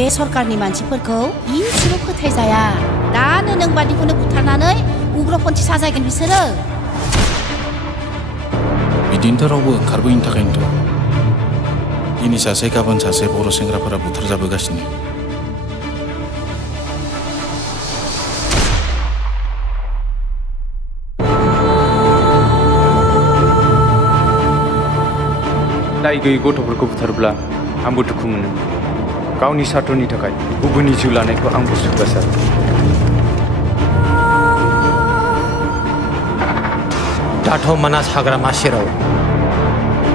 बे सरकारनि मानसिफोरखौ इसेबो फोथायजाया। दानो नों बादिखौनो बुथारनानै उग्रपन्थी साजायगोन बिसोरो। बिदिनोथ' रावबो ओंखारबोयिनि थाखायनोथ' दिनै सासे गाबोन सासे बर' सेंग्राफोरा बुथारजाबोगासिनो। दाय गैयै गथ'फोरखौ बुथारब्ला आंबो दुखु मोनो। गावनि सार्थनि थाखाय गुबुननि जिउ लानायखौ आंबो सुखुवासार। दाथ' मानास हाग्रामा सेराव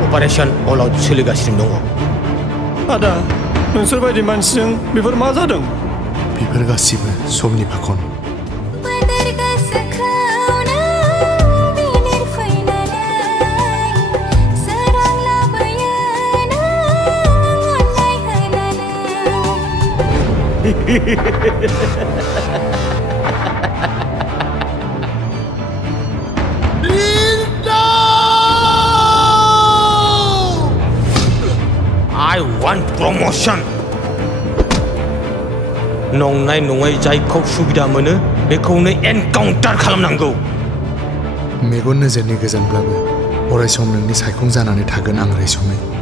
अपारेशन अल आउट सोलिगासिनो दङ। आदा, नोंसोर बायदि मानसिजों बेफोर मा जादों? बेफोर गासिबो समनि फाखन। I want promotion. नंनाय नङै जायखौ सुबिदा मोनो बेखौनो एनकाउन्टार खालामनांगौ। मेगन नोजोरनि गोजानब्लाबो अरायसम नोंनि सायखं जानानै थागोन आं रैसुमै।